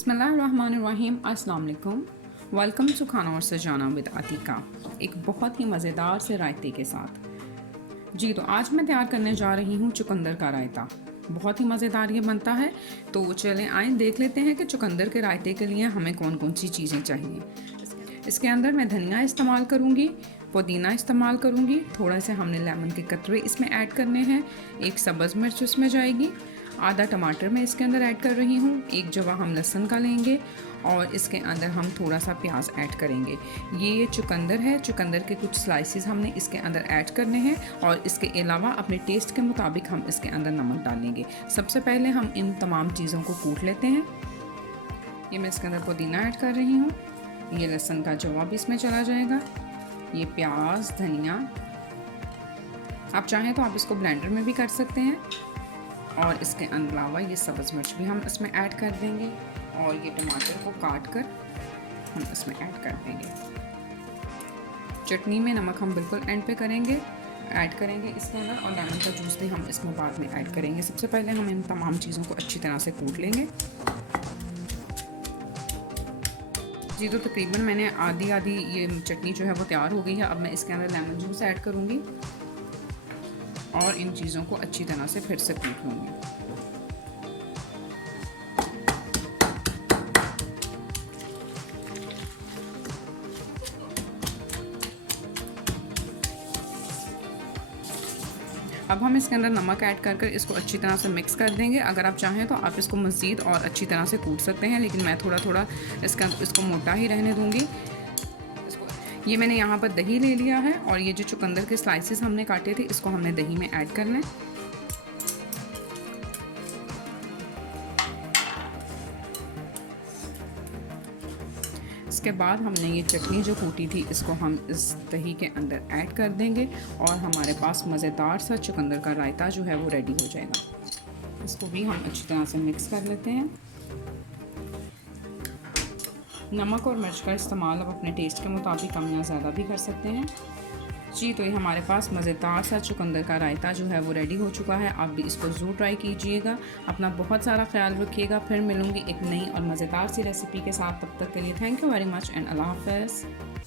बिस्मिल्लाहिर्रहमानिर्रहीम, अस्सलाम वालेकुम। वेलकम टू खाना और सजाना विद अतीका, एक बहुत ही मज़ेदार से रायते के साथ। जी तो आज मैं तैयार करने जा रही हूँ चुकंदर का रायता। बहुत ही मज़ेदार ये बनता है। तो चलें आए देख लेते हैं कि चुकंदर के रायते के लिए हमें कौन कौन सी चीज़ें चाहिए। इसके अंदर मैं धनिया इस्तेमाल करूँगी, पुदीना इस्तेमाल करूँगी, थोड़ा से हमने लेमन के कतरे इसमें ऐड करने हैं, एक सब्ज़ मिर्च इसमें जाएगी, आधा टमाटर मैं इसके अंदर ऐड कर रही हूँ, एक जवा हम लहसुन का लेंगे और इसके अंदर हम थोड़ा सा प्याज ऐड करेंगे। ये चुकंदर है, चुकंदर के कुछ स्लाइसेस हमने इसके अंदर ऐड करने हैं और इसके अलावा अपने टेस्ट के मुताबिक हम इसके अंदर नमक डालेंगे। सबसे पहले हम इन तमाम चीज़ों को कूट लेते हैं। ये मैं इसके अंदर पुदीना ऐड कर रही हूँ, ये लहसुन का जवा भी इसमें चला जाएगा, ये प्याज, धनिया, आप चाहें तो आप इसको ब्लेंडर में भी कर सकते हैं, और इसके अलावा ये सब्ज़ मिर्च भी हम इसमें ऐड कर देंगे और ये टमाटर को काट कर हम इसमें ऐड कर देंगे। चटनी में नमक हम बिल्कुल एंड पे ऐड करेंगे इसके अंदर, और लेमन का जूस भी हम इसमें बाद में ऐड करेंगे। सबसे पहले हम इन तमाम चीज़ों को अच्छी तरह से कूट लेंगे। जी तो तकरीबन मैंने आधी ये चटनी जो है वो तैयार हो गई है। अब मैं इसके अंदर लेमन जूस ऐड करूँगी और इन चीज़ों को अच्छी तरह से फिर से कूट लूँगी। अब हम इसके अंदर नमक ऐड कर इसको अच्छी तरह से मिक्स कर देंगे। अगर आप चाहें तो आप इसको मज़ीद और अच्छी तरह से कूट सकते हैं, लेकिन मैं थोड़ा इसको मोटा ही रहने दूँगी। ये मैंने यहाँ पर दही ले लिया है और ये जो चुकंदर के स्लाइसेस हमने काटे थे इसको हमने दही में ऐड करना है। इसके बाद हमने ये चटनी जो कूटी थी इसको हम इस दही के अंदर ऐड कर देंगे और हमारे पास मज़ेदार सा चुकंदर का रायता जो है वो रेडी हो जाएगा। इसको भी हम अच्छी तरह से मिक्स कर लेते हैं। नमक और मिर्च का इस्तेमाल आप अपने टेस्ट के मुताबिक कम या ज़्यादा भी कर सकते हैं। जी तो ये हमारे पास मज़ेदार सा चुकंदर का रायता जो है वो रेडी हो चुका है। आप भी इसको ज़रूर ट्राई कीजिएगा। अपना बहुत सारा ख्याल रखिएगा। फिर मिलूँगी एक नई और मज़ेदार सी रेसिपी के साथ। तब तक के लिए thank you very much and अल्लाह हाफ़िज़।